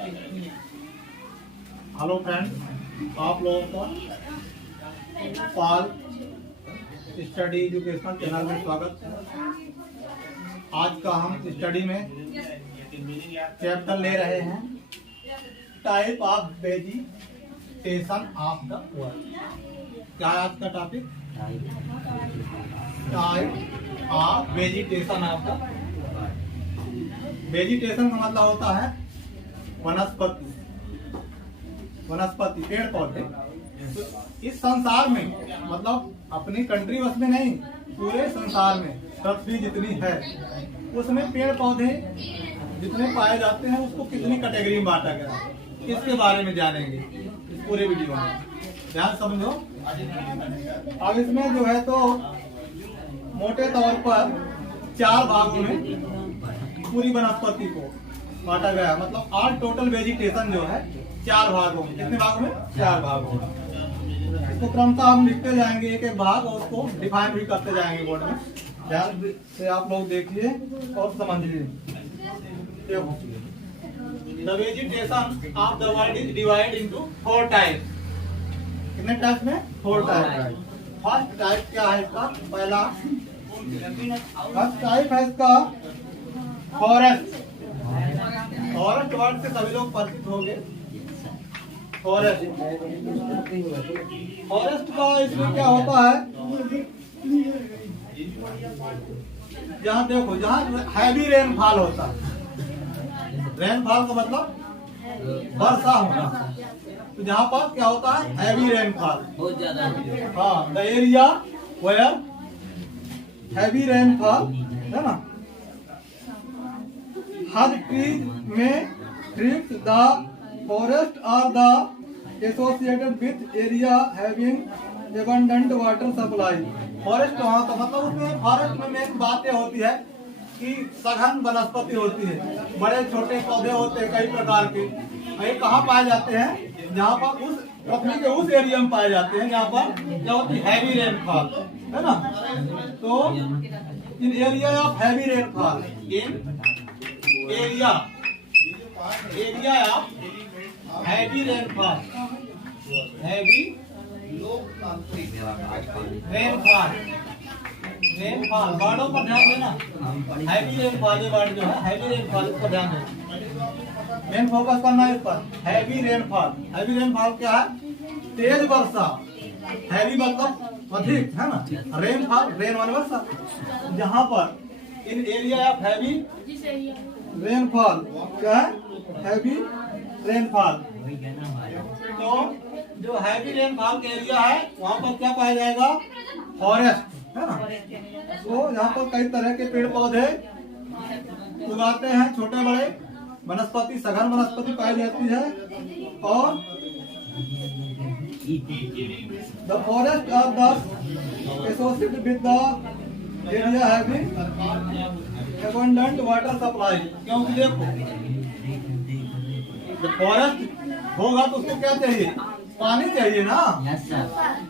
Hello friends, आप लोगों का पाल स्टडी एजुकेशनल चैनल में स्वागत है। आज का हम स्टडी में चैप्टर ले रहे हैं type of vegetation of the world. क्या है आज का topic? Type of vegetation of the. Vegetation का मतलब होता है वनस्पति, पेड़ पौधे। तो इस संसार में, मतलब अपनी कंट्री उसमें नहीं, पूरे संसार में पृथ्वी जितनी है उसमें पेड़ पौधे जितने पाए जाते हैं उसको कितनी कैटेगरी में बांटा गया है, इसके बारे में जानेंगे इस पूरे वीडियो में। ध्यान समझो। अब इसमें जो है तो मोटे तौर पर 4 भागों में पूरी वनस्पति को बांटा गया है। मतलब ऑल टोटल वेजिटेशन जो है 4 भागों में। कितने भागों में? 4 भागों में। इसको क्रमशः हम लिखते जाएंगे एक एक भाग और उसको डिफाइन भी करते जाएंगे बोर्ड में। ध्यान से आप लोग देखिए और समझिए। देखो, the vegetation of the world is divide into 4 types. कितने टाइप्स में? 4 टाइप। फर्स्ट टाइप क्या है इसका? पहला फर्स्ट टाइप है इसका फॉरेस्ट। फॉरेस्ट वर्ड से सभी लोग परिचित होंगे। फॉरेस्ट का इसमें क्या होता है, जहाँ देखो जहाँ हैवी रेनफॉल होता है। रेनफॉल का मतलब वर्षा होना। तो जहाँ पर क्या होता है हैवी रेनफॉल, बहुत ज्यादा। हाँ, the area where heavy rainfall है ना। हर ट्रीज में trees the forest are the associated with area having abundant water supply. Forest वहाँ का मतलब उसमें फॉरेस्ट में मेन बातें होती है कि सघन वनस्पति होती है, बड़े छोटे पौधे होते हैं कई प्रकार के। ये कहाँ पाए जाते हैं? जहाँ पर उस पृथ्वी के उस एरिया में पाए जाते हैं जहाँ पर क्या होती है हैवी रेनफॉल, है ना। तो in area of heavy rainfall, in area of heavy rainfall, rainfall वर्डों पर ध्यान देना। हैवी रेनफॉल ये वर्ड जो है हैवी रेनफॉल, इस पर ध्यान देना। मेन फोकस करना है इस पर। हैवी रेनफॉल, हैवी रेनफॉल क्या है? तेज वर्षा। हैवी मतलब अधिक, है ना। रेनफॉल, रेन वन वर्षा। जहाँ पर इन एरिया ऑफ हैवी रेनफॉल क्या है? Heavy rainfall. तो जो हैवी रेनफॉल का एरिया है वहाँ पर क्या पाया जाएगा? फॉरेस्ट, है ना। तो यहाँ पर कई तरह के पेड़ पौधे उगाते हैं, छोटे बड़े वनस्पति, सघन वनस्पति पाई जाती है। और the forest of the associated with the area having abundant water supply. क्योंकि देखो जब फॉरेस्ट होगा तो उसको क्या चाहिए? पानी चाहिए ना।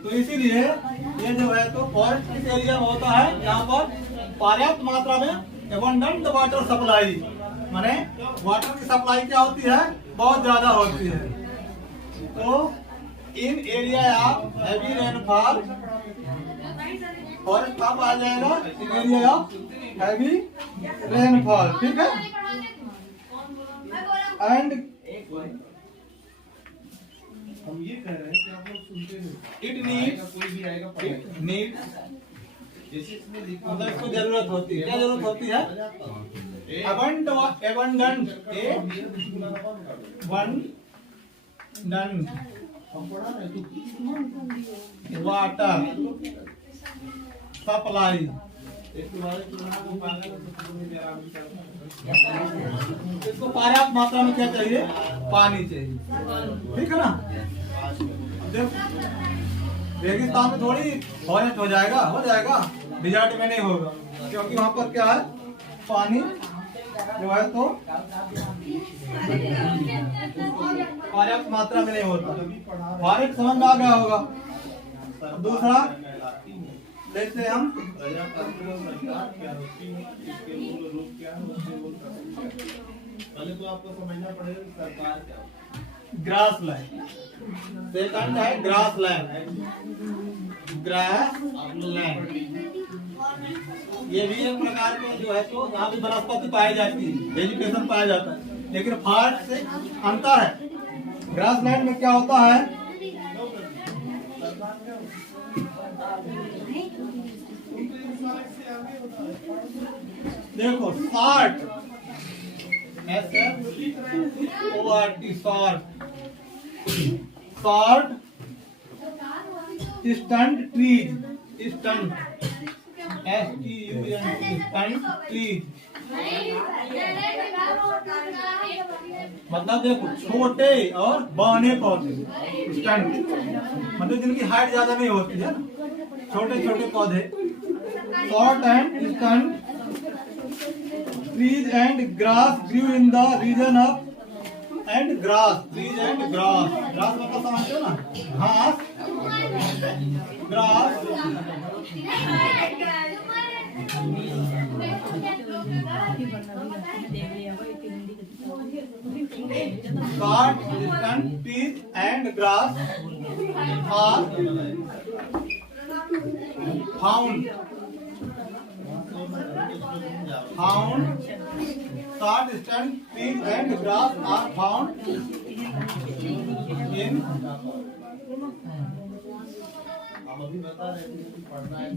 तो इसीलिए ये जो है तो फॉरेस्ट किस एरिया में होता है? जहाँ पर पर्याप्त मात्रा में एबंडेंट वाटर सप्लाई, माने वाटर की सप्लाई क्या होती है? बहुत ज्यादा होती है। तो in area of heavy rainfall forest कहाँ आ जाएगा? In area of heavy rainfall, ठीक है। एंड हम ये कह रहे हैं कि आप लोग सुनते हैं, इट नीड मतलब इसको जरूरत होती है। क्या जरूरत होती है? abundant water supply. इसको पर्याप्त मात्रा में क्या चाहिए? पानी चाहिए, ठीक है ना। रेगिस्तान में थोड़ी फॉरेस्ट हो जाएगा, डिजर्ट में नहीं होगा, क्योंकि वहाँ पर क्या है? पानी जो है तो पर्याप्त मात्रा में नहीं होता। फॉरेस्ट समझ में आ गया होगा। दूसरा देखते हम पहले तो आपको समझना पड़ेगा कि सरकार क्या होता है। ग्रास लैंड, सेकंड है ग्रास लैंड। ग्रास लैंड ये भी एक प्रकार के जो है तो यहाँ भी वनस्पति पाई जाती है, वेजिटेशन पाया जाता है, लेकिन फार्ट से अंतर है। ग्रास लैंड में क्या होता है, देखो short, SHORT, short stunt trees, stunt stunt trees मतलब देखो छोटे और बौने पौधे, स्टंट मतलब जिनकी हाइट ज्यादा नहीं होती है ना, छोटे छोटे पौधे। Short and stunt trees and grass grew in the region of and grass, trees and grass, grass मतलब समझते हो ना, घास, grass, short distant trees and grass are found short distant trees and grass are found in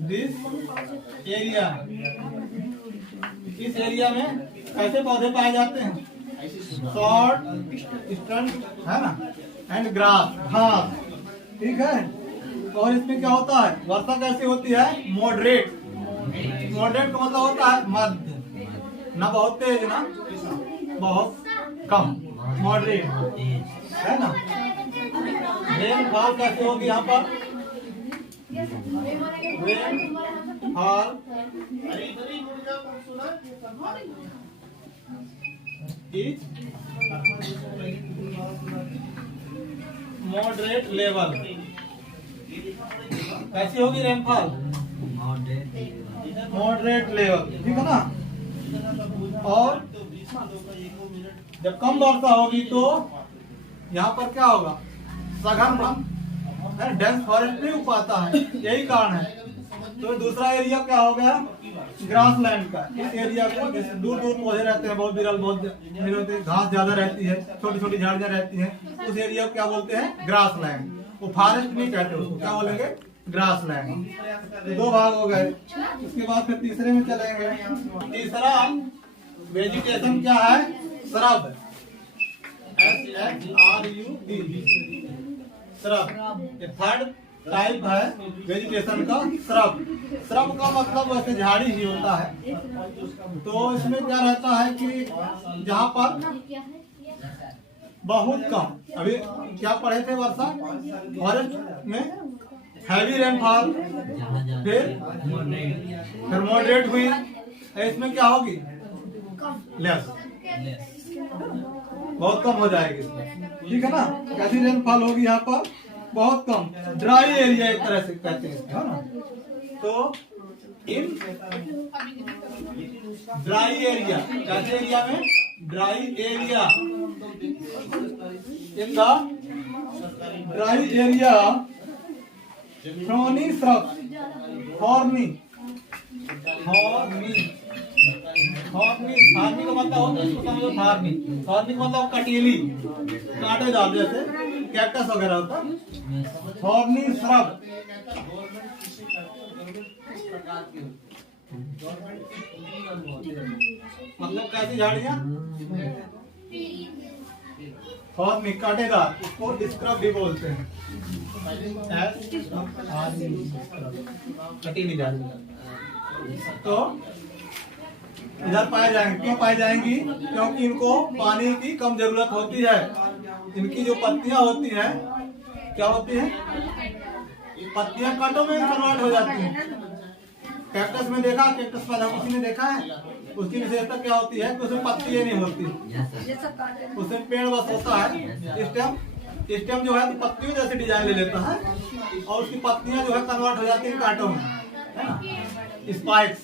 this area। इस area में कैसे पौधे पाए जाते हैं, शॉर्ट स्टंट है ना, एंड ग्रास, घास, ठीक है। और इसमें क्या होता है, वर्षा कैसी होती है, मॉडरेट। मॉडरेट का मतलब होता है मध्य, ना बहुत तेज ना बहुत कम, मॉडरेट है ना। रेनफॉल कैसे होगी यहाँ पर, रेनफॉल मॉडरेट लेवल। कैसी होगी रेनफॉल, मॉडरेट लेवल, ठीक है ना। और जब कम वर्षा होगी तो यहाँ पर क्या होगा, सघन वन, डेंस फॉरेस्ट नहीं हो पाता है, यही कारण है। तो दूसरा एरिया क्या हो गया, ग्रास लैंड का। इस एरिया को दूर दूर पौधे रहते हैं, बहुत विरल, बहुत होते हैं, घास ज्यादा रहती है, छोटी छोटी झाड़ियां रहती हैं, उस एरिया को क्या बोलते हैं, ग्रास लैंड। वो फॉरेस्ट नहीं कहते उसको, क्या बोलेंगे, ग्रास लैंड। दो भाग हो गए। उसके बाद फिर तीसरे में चलेंगे। तीसरा वेजिटेशन क्या है, shrub, SHRUB, shrub. Third type है वेजिटेशन का, श्रब। श्रब का मतलब वैसे झाड़ी ही होता है। तो इसमें क्या रहता है कि जहाँ पर बहुत कम, अभी क्या पढ़े थे, वर्षा फॉरेस्ट में हैवी रेनफॉल, फिर मॉडरेट हुई, इसमें क्या होगी, लेस, बहुत कम हो जाएगी इसमें, ठीक है ना। कैसी रेनफॉल होगी यहाँ पर, बहुत कम, ड्राई एरिया एक तरह से कहते हैं इसका, है ना। तो इन ड्राई एरिया, कैसे एरिया में, dry area, in the dry area thorny shrub, thorny, thorny, thorny, thorny का मतलब होता है, इसको समझो, थॉर्नी, थॉर्नी का मतलब कटीली, कांटेदार, जैसे कैक्टस वगैरह होता है। थॉर्नी श्रब मतलब कैसी झाड़ियाँ, थॉर्नी कांटेदार, इसको स्क्रब भी बोलते हैं, कटीली झाड़ियाँ। तो इधर पाए जाएंगे, क्यों पाए जाएंगी, क्योंकि इनको पानी की कम जरूरत होती है। इनकी जो पत्तियां होती हैं, क्या होती है, पत्तियां कांटों में कन्वर्ट हो जाती हैं। कैक्टस में देखा, कैक्टस वाला किसी ने देखा है, उसकी विशेषता क्या होती है, उसमें पत्तियां नहीं होती, उसमें पेड़ बस होता है। स्टेम जो है तो पत्तियों जैसे डिजाइन ले लेता है, और उसकी पत्तियां जो है कन्वर्ट हो जाती है कांटों में, है ना, स्पाइक्स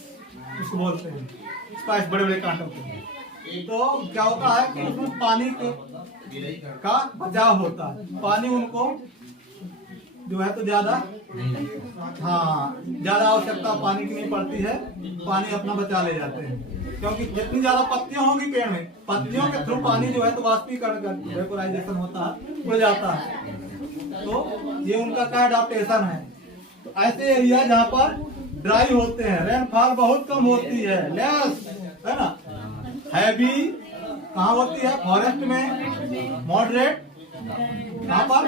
उसको बोलते हैं, स्पाइक्स, बड़े बड़े कांटों के। तो क्या होता है कि उसमें पानी का बचाव होता है, पानी उनको जो है तो ज्यादा ज्यादा आवश्यकता पानी की नहीं पड़ती है, पानी अपना बचा ले जाते हैं, क्योंकि जितनी ज्यादा पत्तियां होंगी पेड़ में, पत्तियों के थ्रू पानी जो है तो वाष्पीकरण कर वेपोराइजेशन होता है, उड़ जाता है। तो ये उनका क्या अडाप्टेशन है। तो ऐसे एरिया जहाँ पर ड्राई होते हैं, रेनफॉल बहुत कम होती है, लेस है ना, हैवी कहाँ होती है, फॉरेस्ट में, मॉडरेट कहाँ पर,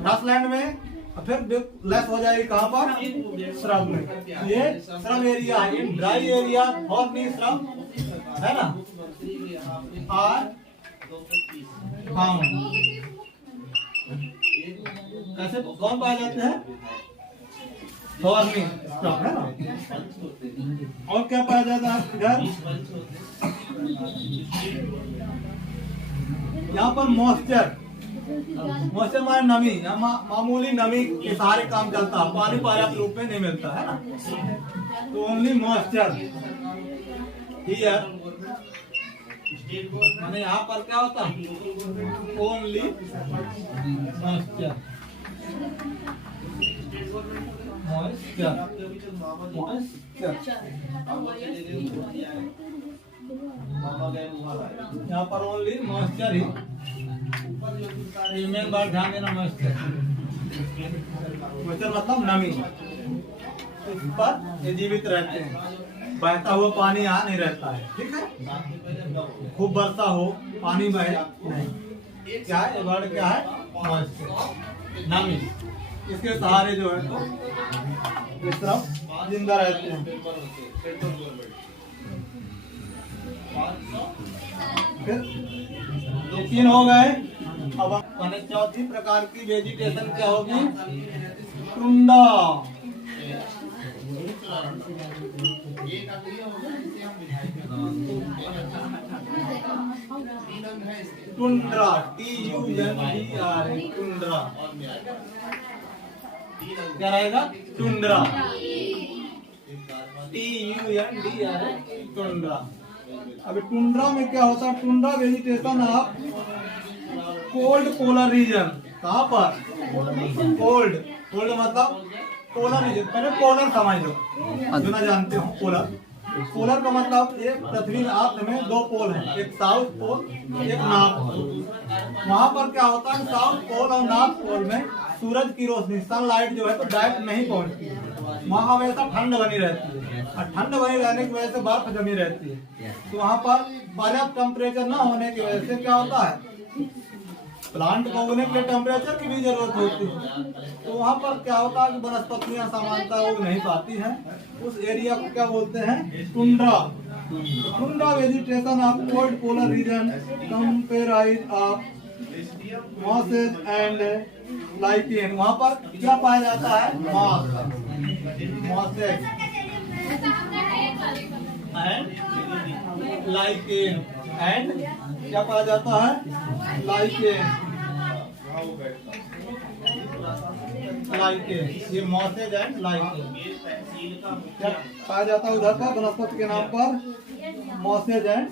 ग्रासलैंड में, और फिर लेस हो जाएगी कहाँ पर, श्रब में। ये श्रब एरिया है, ड्राई एरिया और नी श्रब है ना, आर फाउंड। कैसे कौन पाए जाते हैं, थॉर्नी श्रब है ना। और क्या पाया जाता है इधर, यहाँ पर मॉइस्चर, मॉइस्चर माने नमी, मामूली नमी के सहारे काम चलता है, पानी पर्याप्त रूप में नहीं मिलता है ना, तो ओनली मॉइस्चर हियर, माने यहाँ पर क्या होता है, ओनली मॉइस्चर, मॉइस्चर, मॉइस्चर, यहाँ पर ओनली मॉइस्चर ही, मेन बात ध्यान देना, मॉइस्चर, मॉइस्चर मतलब नमी, इस पर ये जीवित रहते हैं, बहता हुआ पानी यहाँ नहीं रहता है, ठीक है, खूब बरसा हो पानी बहे नहीं, क्या है वर्ड क्या है, मॉइस्चर, नमी, इसके सहारे जो है तो इस तरफ जिंदा रहते हैं। फिर ये तीन हो गए, अब हम चौथी प्रकार की वेजिटेशन क्या होगी, टुंडा, टुंड्रा, TUNDRA, टुंड्रा, क्या रहेगा, टुंड्रा, TUNDRA, टुंड्रा। अभी टुंड्रा में क्या होता है, tundra vegetation of cold polar reason, कहाँ पर, कोल्ड, कोल्ड मतलब पोलर रीजन, पहले पोलर समझ लो जो ना जानते हो, पोलर, पोलर का मतलब एक पृथ्वी में दो पोल हैं, एक साउथ पोल एक नॉर्थ पोल। वहाँ पर क्या होता है, साउथ पोल और नॉर्थ पोल में सूरज की रोशनी, सनलाइट जो है तो डायरेक्ट नहीं पहुँचती है, वहाँ हमेशा ठंड बनी रहती है, और ठंड बनी रहने की वजह से बर्फ जमी रहती है, तो वहाँ पर पर्याप्त टेम्परेचर न होने की वजह से क्या होता है, प्लांट को उगने के लिए टेम्परेचर की भी जरूरत होती है, तो वहाँ पर क्या होता है कि वनस्पतियाँ समानता उग नहीं पाती हैं, उस एरिया को क्या बोलते हैं, tundra. Tundra vegetation of cold polar region comprise of mosses and lichen. वहाँ पर क्या पाया जाता है, moss, mosses and lichen, and क्या पाया जाता है, लाइकेन, लाइकेन, ये मॉसेज एंड लाइकेन क्या पाया जाता है उधर पर वनस्पति के नाम पर, masses and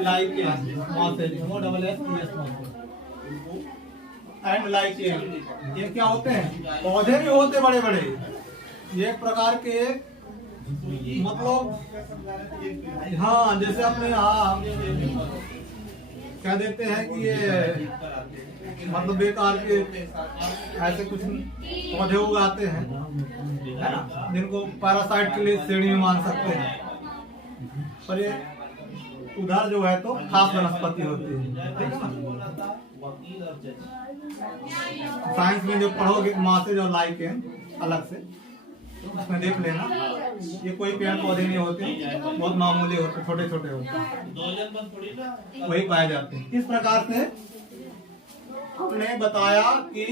lichen, masses and lichen. ये क्या होते हैं, पौधे भी होते बड़े बड़े, ये एक प्रकार के मतलब, हाँ जैसे अपने यहाँ क्या देते हैं कि ये मतलब बेकार के ऐसे कुछ पौधे उगाते हैं, है ना, जिनको पैरासाइट के लिए श्रेणी में मान सकते हैं, पर ये उधर जो है तो खास वनस्पति होती है, ठीक है ना। साइंस में जो पढ़ोगे मॉसेज और लाइकेन अलग से, उसमें देख लेना, ये कोई पेड़ पौधे नहीं होते, बहुत मामूली होते, छोटे छोटे होते, वही पाए जाते हैं। इस प्रकार से हमने बताया कि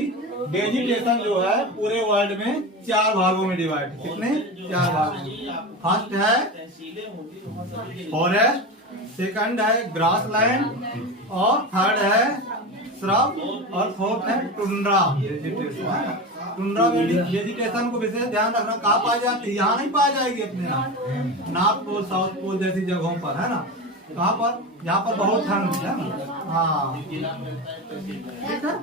वेजिटेशन जो है पूरे वर्ल्ड में 4 भागों में डिवाइड, कितने, 4 भाग। फर्स्ट है फॉरेस्ट, सेकंड है ग्रासलैंड, और थर्ड है श्रब, और फोर्थ है टुंड्रा वेजिटेशन। टुंड्रा वेजिटेशन को विशेष ध्यान रखना, कहाँ पाई जाती है? यहाँ नहीं पाई जाएगी अपने यहाँ, नॉर्थ पोल साउथ पोल जैसी जगहों पर, है ना। कहाँ पर? यहाँ पर बहुत ठंड है ना। हाँ ठीक है,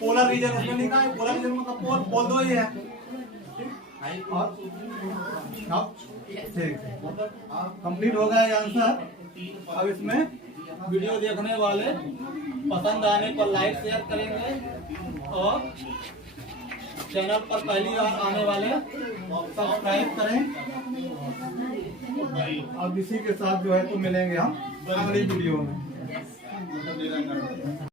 पोलर रीजन इसमें लिखा है। पोलर रीजन मतलब पोल दो ही है। और ठीक कंप्लीट हो गया ये आंसर। अब इसमें वीडियो देखने वाले पसंद आने पर लाइक शेयर करेंगे और चैनल पर पहली बार आने वाले सब्सक्राइब करें। और इसी के साथ जो है तो मिलेंगे हम अगली वीडियो में।